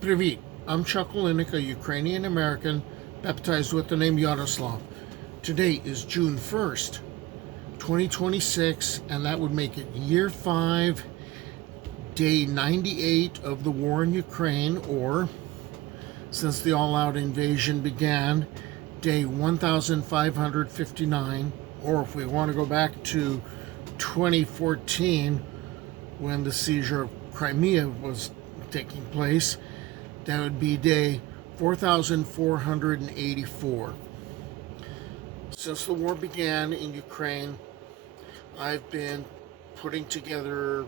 Привit, I'm Chuck Olinik, a Ukrainian American baptized with the name Yaroslav. Today is June 1st, 2026, and that would make it year 5, day 98 of the war in Ukraine, or since the all out invasion began, day 1559, or if we want to go back to 2014 when the seizure of Crimea was taking place, that would be day 4,484. Since the war began in Ukraine, I've been putting together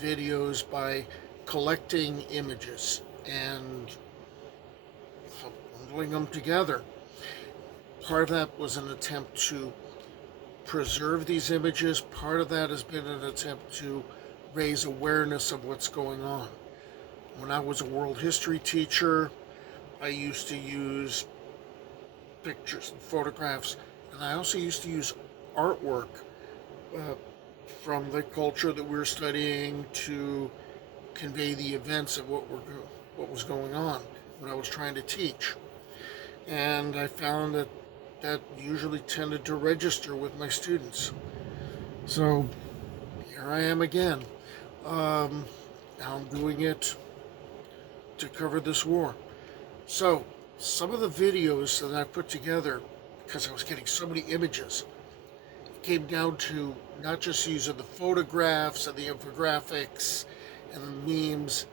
videos by collecting images and bundling them together. Part of that was an attempt to preserve these images. Part of that has been an attempt to raise awareness of what's going on. When I was a world history teacher, I used to use pictures and photographs, and I also used to use artwork from the culture that we were studying to convey the events of what was going on when I was trying to teach. And I found that that usually tended to register with my students. So here I am again. Now I'm doing it to cover this war. So some of the videos that I put together, because I was getting so many images, it came down to not just using the photographs and the infographics and the memes.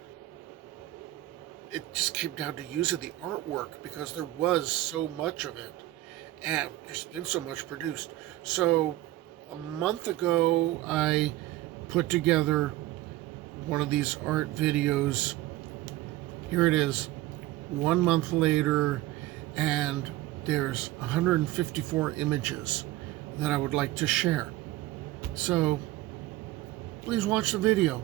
It just came down to using the artwork because there was so much of it, and there's been so much produced. So a month ago, I put together one of these art videos. Here it is, 1 month later, and there's 154 images that I would like to share. So please watch the video.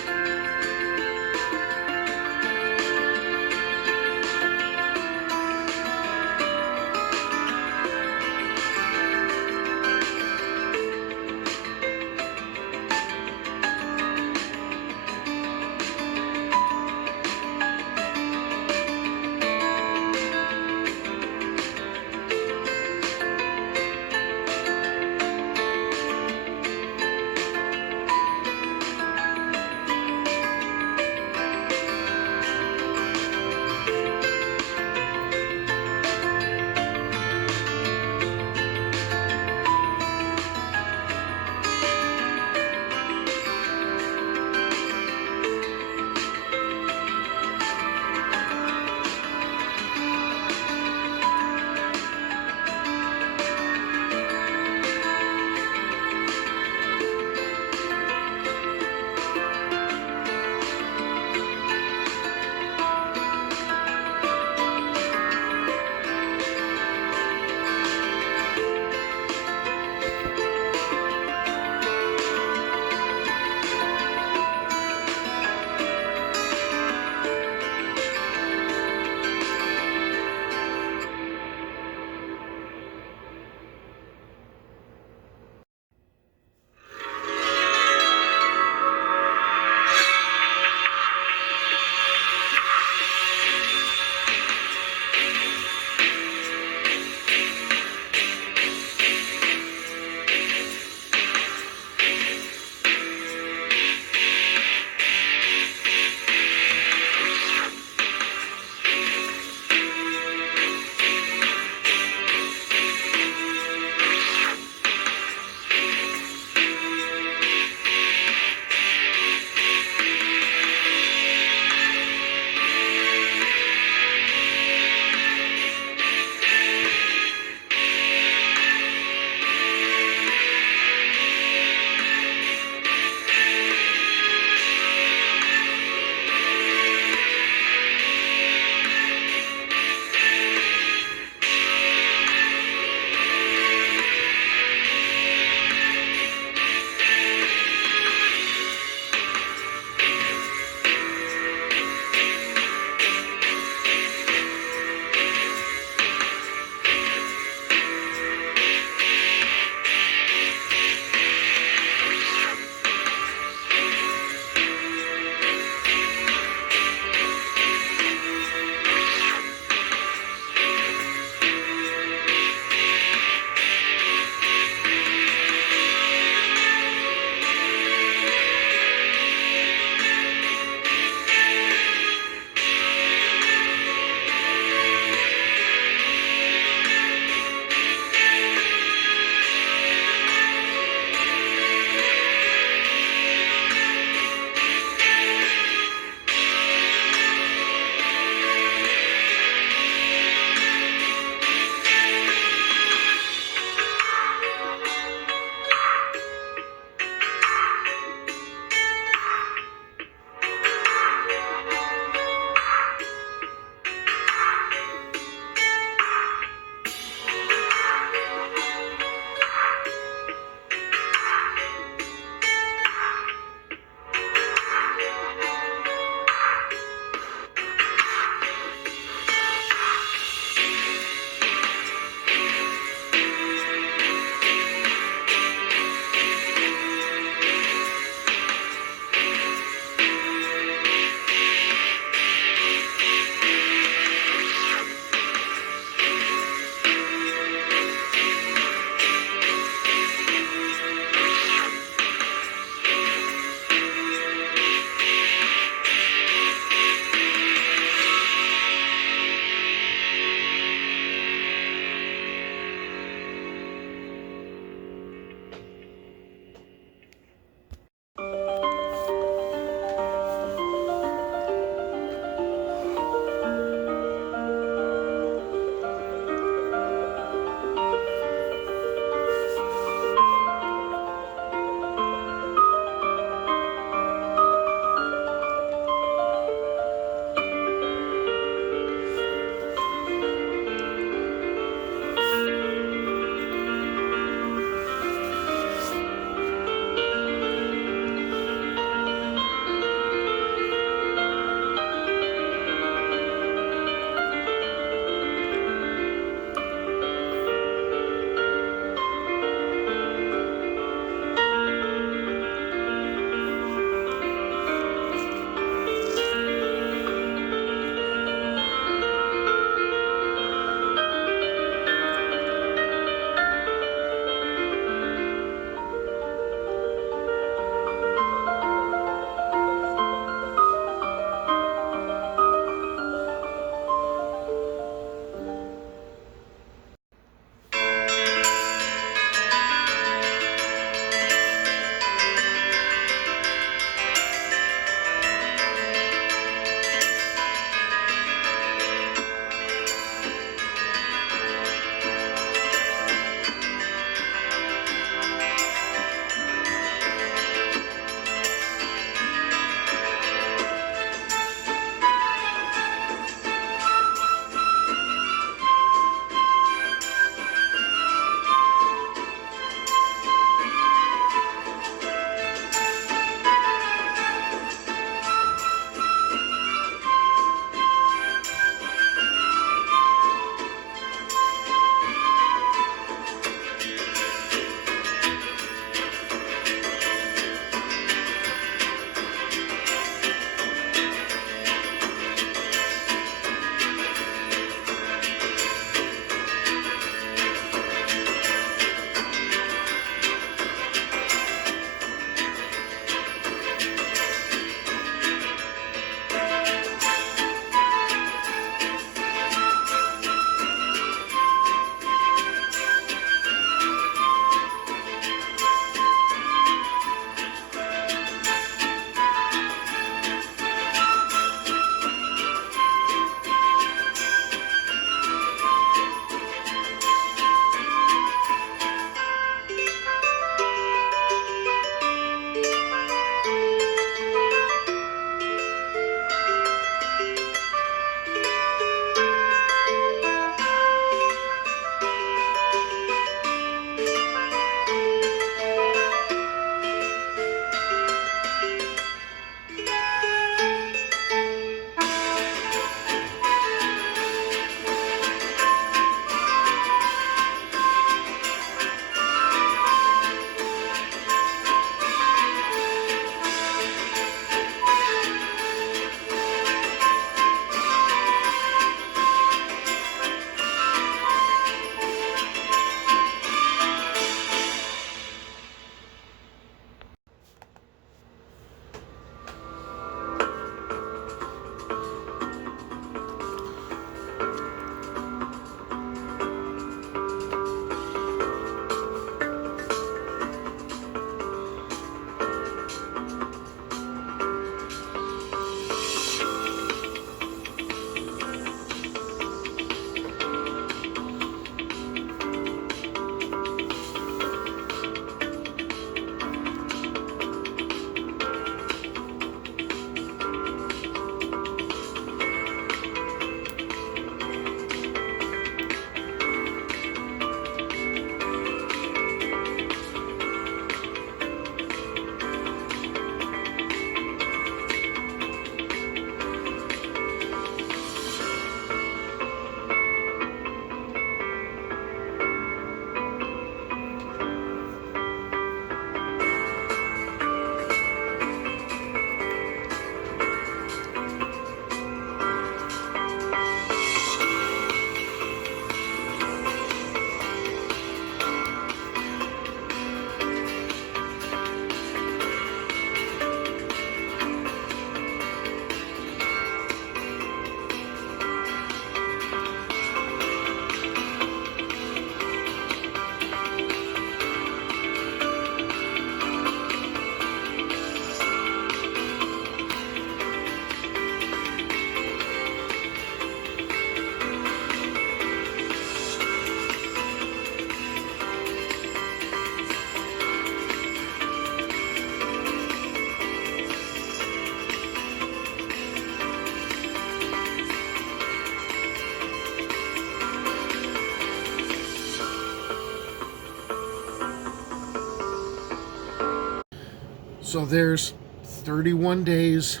So there's 31 days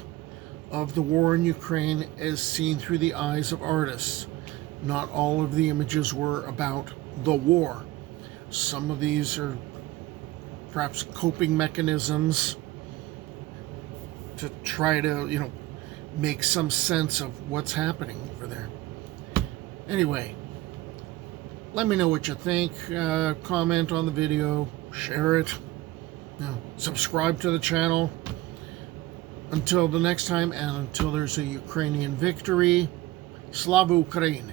of the war in Ukraine as seen through the eyes of artists. Not all of the images were about the war. Some of these are perhaps coping mechanisms to try to, make some sense of what's happening over there. Anyway, let me know what you think. Comment on the video, share it, subscribe to the channel. Until the next time, and until there's a Ukrainian victory, Slava Ukraini!